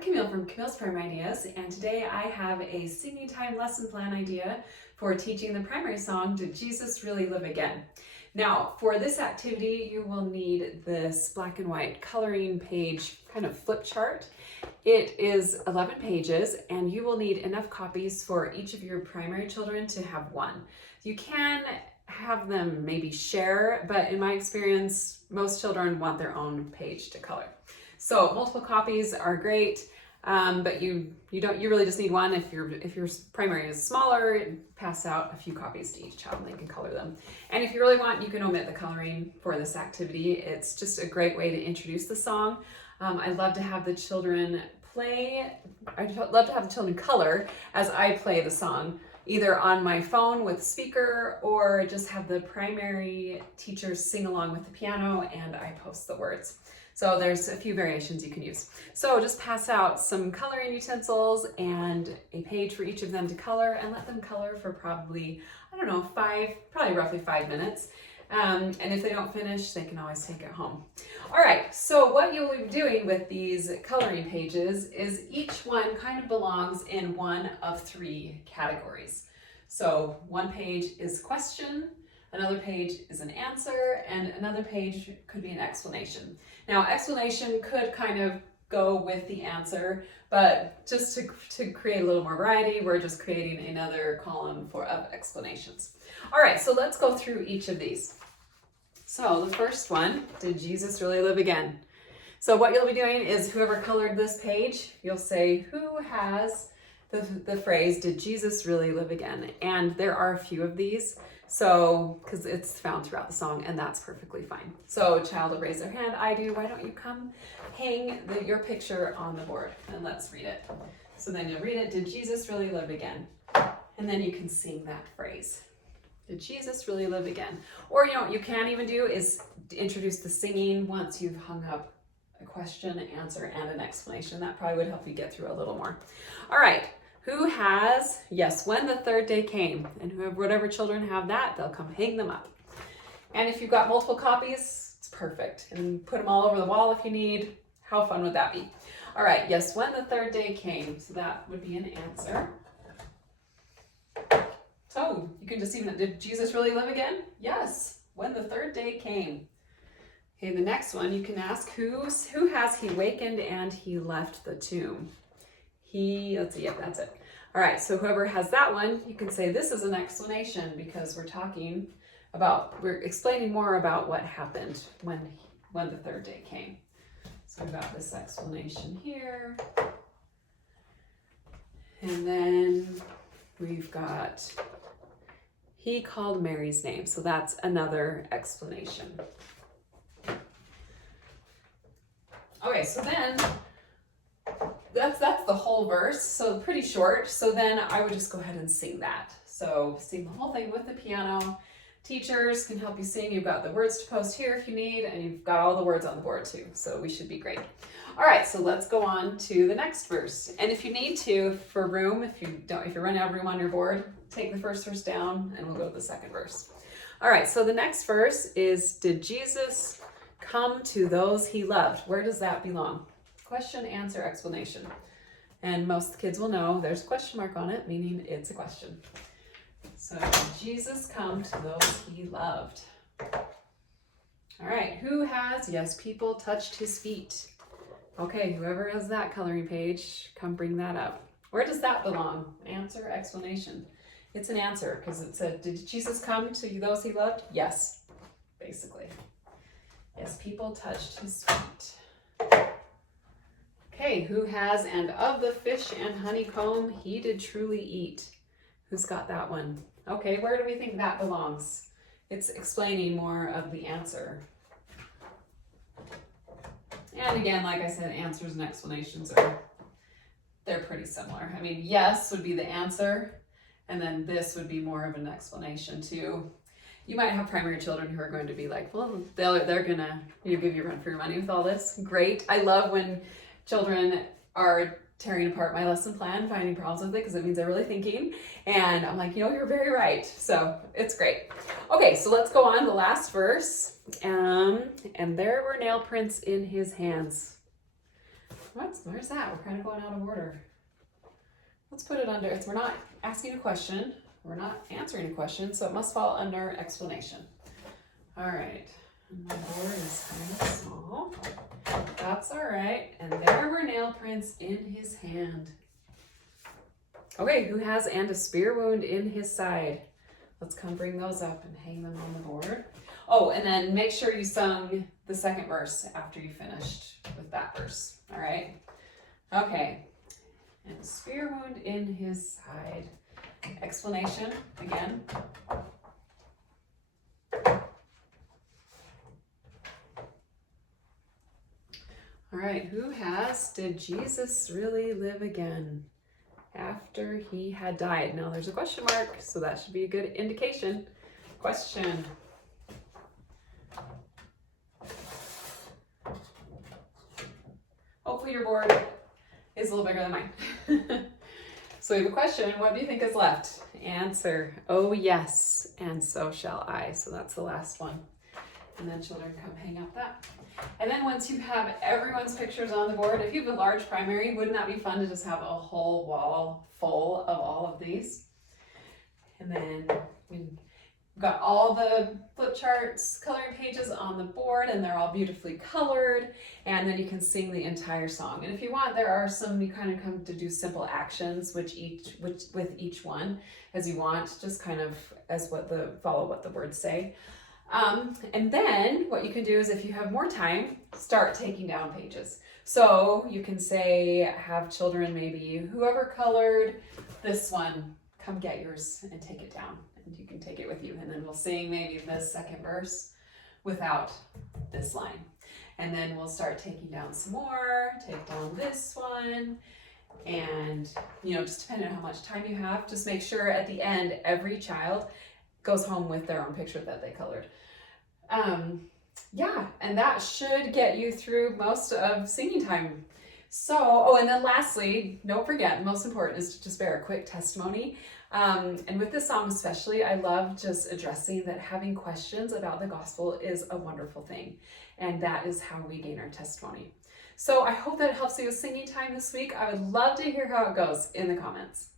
I'm Camille from Camille's Primary Ideas, and today I have a singing time lesson plan idea for teaching the primary song, Did Jesus Really Live Again? Now, for this activity, you will need this black and white coloring page kind of flip chart. It is 11 pages, and you will need enough copies for each of your primary children to have one. You can have them maybe share, but in my experience, most children want their own page to color. So multiple copies are great, but you really just need one. If your primary is smaller, pass out a few copies to each child and they can color them. And if you really want, you can omit the coloring for this activity. It's just a great way to introduce the song. I love to have the children play. I'd love to have the children color as I play the song, either on my phone with speaker or just have the primary teachers sing along with the piano and I post the words. So there's a few variations you can use. So just pass out some coloring utensils and a page for each of them to color and let them color for probably, probably roughly 5 minutes. And if they don't finish, they can always take it home. All right, so what you'll be doing with these coloring pages is each one kind of belongs in one of 3 categories. So one page is question, another page is an answer, and another page could be an explanation. Now, explanation could kind of go with the answer, but just to create a little more variety, we're just creating another column of explanations. All right, so let's go through each of these. So the first one, did Jesus really live again? So what you'll be doing is whoever colored this page, you'll say, who has the phrase, did Jesus really live again? And there are a few of these, so because it's found throughout the song, and that's perfectly fine. So a child will raise their hand, I do, why don't you come hang your picture on the board and let's read it. So then you'll read it, did Jesus really live again? And then you can sing that phrase. Did Jesus really live again? Or what you can even do is introduce the singing once you've hung up a question, an answer, and an explanation. That probably would help you get through a little more. All right, who has, yes, when the third day came, and whatever children have that, they'll come hang them up. And if you've got multiple copies, it's perfect. And put them all over the wall if you need. How fun would that be? All right, yes, when the third day came. So that would be an answer. So you can just even, did Jesus really live again? Yes, when the third day came. Okay, the next one you can ask, who has he wakened and he left the tomb? Let's see, yep, that's it. All right, so whoever has that one, you can say this is an explanation because we're explaining more about what happened when the third day came. So we've got this explanation here. And then we've got, he called Mary's name. So that's another explanation. Okay, so then that's the whole verse, so pretty short. So then I would just go ahead and sing that. So sing the whole thing with the piano. Teachers can help you sing. You've got the words to post here if you need, and you've got all the words on the board too. So we should be great. All right, so let's go on to the next verse. And if you need to, for room, if you run out of room on your board, take the first verse down and we'll go to the second verse. All right, so the next verse is, did Jesus come to those he loved? Where does that belong? Question, answer, explanation. And most kids will know there's a question mark on it, meaning it's a question. So, did Jesus come to those he loved? All right, who has, yes, people touched his feet. Okay, whoever has that coloring page, come bring that up. Where does that belong? Answer, explanation. It's an answer because it said, did Jesus come to those he loved? Yes, basically. Yes, people touched his feet. Okay, who has, and of the fish and honeycomb he did truly eat. Who's got that one? Okay, where do we think that belongs? It's explaining more of the answer. And again, like I said, answers and explanations they're pretty similar. I mean, yes would be the answer, and then this would be more of an explanation too. You might have primary children who are going to be like, well, they're gonna give you a run for your money with all this. Great. I love when children are tearing apart my lesson plan, finding problems with it, because it means they're really thinking. And I'm like, you're very right. So it's great. Okay, so let's go on to the last verse. And there were nail prints in his hands. Where's that? We're kind of going out of order. Let's put it under, we're not asking a question, we're not answering a question, so it must fall under explanation. All right, and my board is kind of small. That's all right, and there were nail prints in his hand. Okay, who has "and a spear wound in his side"? Let's come bring those up and hang them on the board. Oh, and then make sure you sung the second verse after you finished with that verse, all right? Okay, and a spear wound in his side. Explanation again. All right, who has "Did Jesus really live again after he had died"? Now there's a question mark, so that should be a good indication. Question. Hopefully your board is a little bigger than mine. So we have a question. What do you think is left? Answer. Oh yes, and so shall I. So that's the last one. And then children, come hang up that. And then once you have everyone's pictures on the board, if you have a large primary, wouldn't that be fun to just have a whole wall full of all of these? And then we've got all the flip charts, coloring pages on the board, and they're all beautifully colored. And then you can sing the entire song. And if you want, there are some, you kind of come to do simple actions, with each one as you want, just kind of as follow what the words say. And then what you can do is, if you have more time, start taking down pages. So you can say, have children, maybe whoever colored this one, come get yours and take it down. And you can take it with you. And then we'll sing maybe the second verse without this line. And then we'll start taking down some more, take down this one. And, just depending on how much time you have, just make sure at the end, every child goes home with their own picture that they colored. And that should get you through most of singing time. So, and then lastly, don't forget, most important is to just bear a quick testimony. And with this song especially, I love just addressing that having questions about the gospel is a wonderful thing. And that is how we gain our testimony. So I hope that helps you with singing time this week. I would love to hear how it goes in the comments.